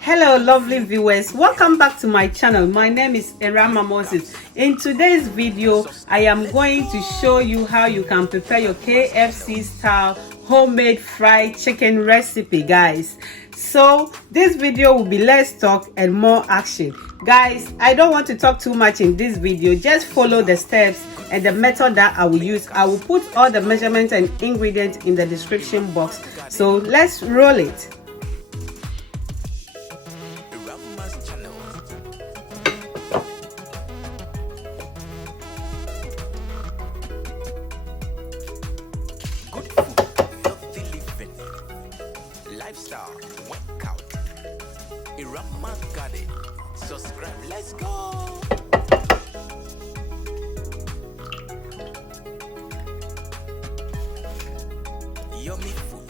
Hello lovely viewers, welcome back to my channel. My name is Erama Moses. In today's video I am going to show you how you can prepare your KFC style homemade fried chicken recipe, guys. So this video will be less talk and more action. Guys, I don't want to talk too much in this video. Just follow the steps and the method that I will use. I will put all the measurements and ingredients in the description box. So let's roll it. Lifestyle, workout. Irama got it. Subscribe, let's go. Yummy food.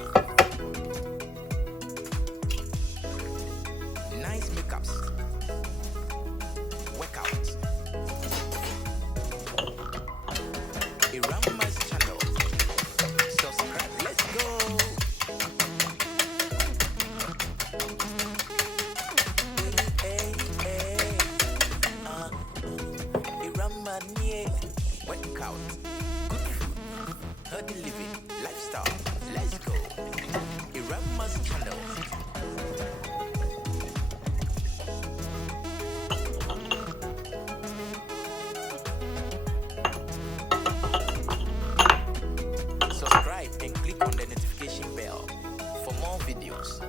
Nice makeups. Workout. Irama's channel. Subscribe, let's go. Workout, good food, healthy living, lifestyle. Let's go. Irama's channel. Subscribe and click on the notification bell for more videos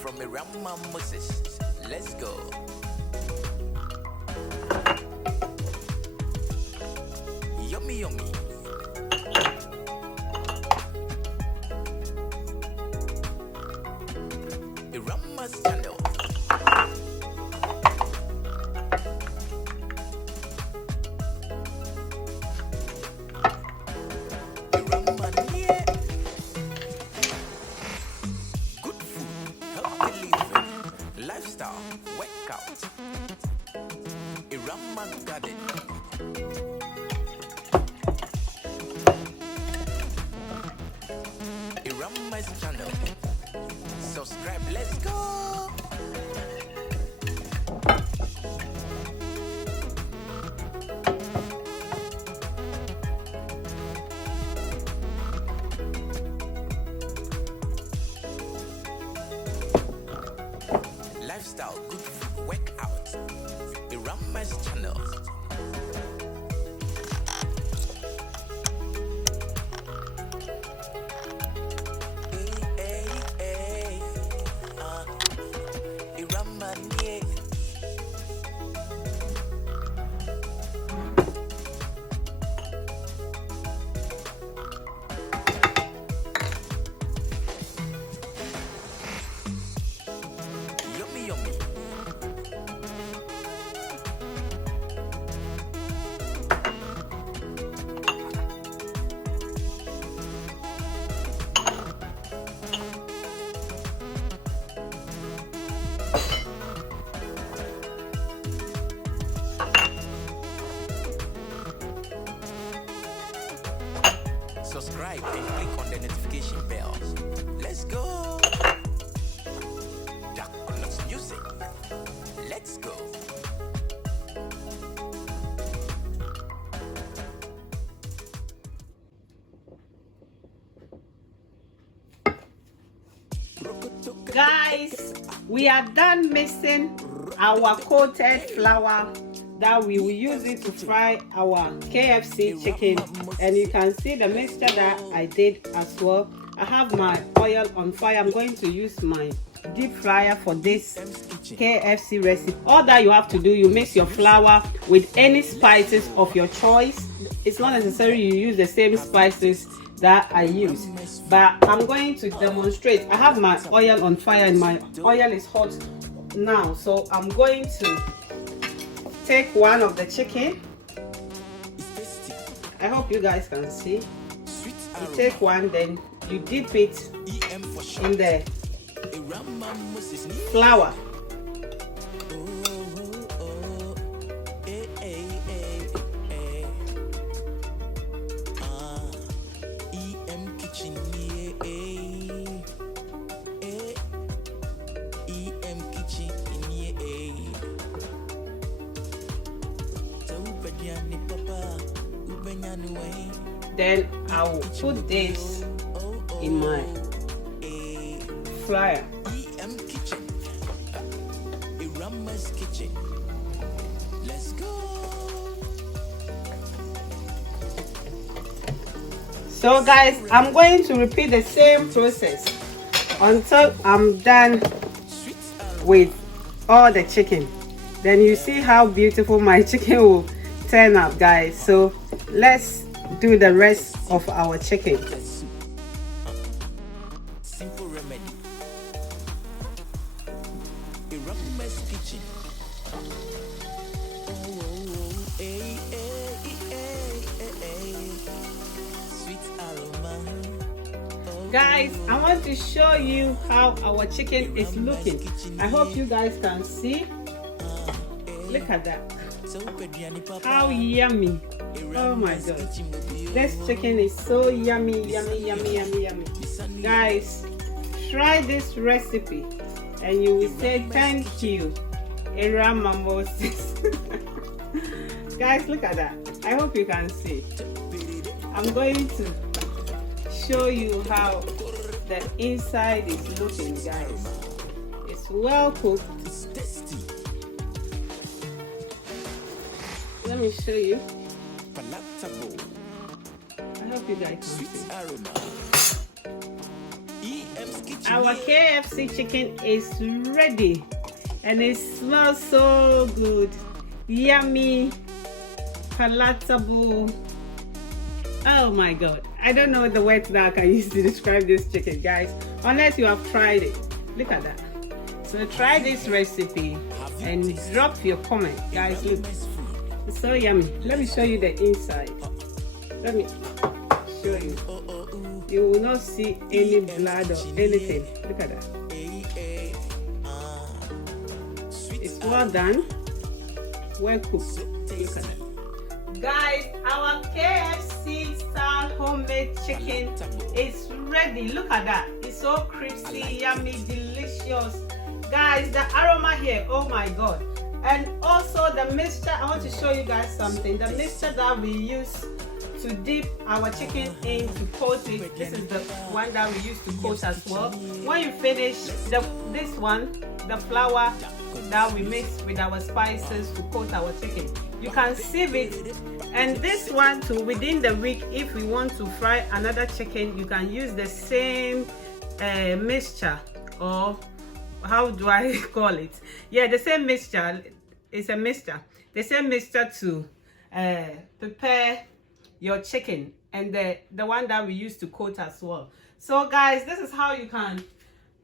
from Irama Moses. Let's go. Yummy, yummy. Irama's channel. Irama, yeah. Good food, healthy living, lifestyle, workout. Irama got it. Irama's channel. Subscribe, let's go. Lifestyle, good food, workout. Irama's channel. Yummy, yummy. Subscribe and click on the notification bell. Let's go. Jack Connects Music. Let's go. Guys, we are done mixing our coated flour that we will use it to fry our KFC chicken, and you can see the mixture that I did as well. I have my oil on fire. I'm going to use my deep fryer for this KFC recipe. All that you have to do, you mix your flour with any spices of your choice. It's not necessary you use the same spices that I use, but I'm going to demonstrate. I have my oil on fire and my oil is hot now, so I'm going to take one of the chicken. I hope you guys can see. You take one, then you dip it in the flour. Then I will put this in my fryer. Let's go. So guys, I'm going to repeat the same process until I'm done with all the chicken. Then you see how beautiful my chicken will turn up, guys. So let's do the rest of our chicken. Simple remedy. A Rama's kitchen. Sweet aroma. Guys, I want to show you how our chicken is looking. I hope you guys can see. Look at that. How yummy. Oh my god. This chicken is so yummy, yummy, yummy, yummy, yummy. Guys, try this recipe and you will say thank you, Irama Moses. Guys, look at that. I hope you can see. I'm going to show you how the inside is looking, guys. It's well cooked. Let me show you. I hope you guys can see. Our KFC chicken is ready and it smells so good. Yummy, palatable. Oh my god. I don't know the words that I can use to describe this chicken, guys, unless you have tried it. Look at that. So try this recipe and drop your comment, guys. Look, it's so yummy. Let me show you the inside. Let me show you. You will not see any blood or anything. Look at that. It's well done, well cooked. Look at that. Guys, our KFC style homemade chicken is ready. Look at that. It's so crispy, yummy, delicious. Guys, the aroma here, oh my god. And also the mixture, I want to show you guys something. The mixture that we use to dip our chicken in to coat it, this is the one that we use to coat as well. When you finish this one, the flour that we mix with our spices to coat our chicken, you can sieve it. And this one too, within the week, if we want to fry another chicken, you can use the same mixture, or how do I call it? Yeah, the same mixture. It's a mixture. The same mixture to prepare your chicken, and the one that we use to coat as well. So guys, this is how you can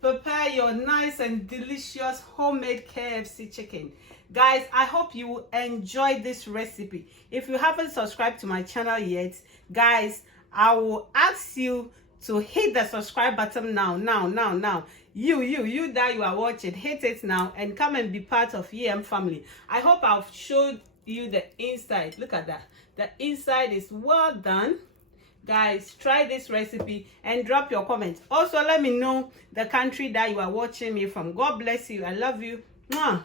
prepare your nice and delicious homemade KFC chicken. Guys, I hope you enjoy this recipe. If you haven't subscribed to my channel yet, guys, I will ask you to hit the subscribe button now. You that you are watching, hit it now and come and be part of EM family. I hope I've showed you the inside. Look at that. The inside is well done. Guys, try this recipe and drop your comments. Also, let me know the country that you are watching me from. God bless you. I love you. Mwah.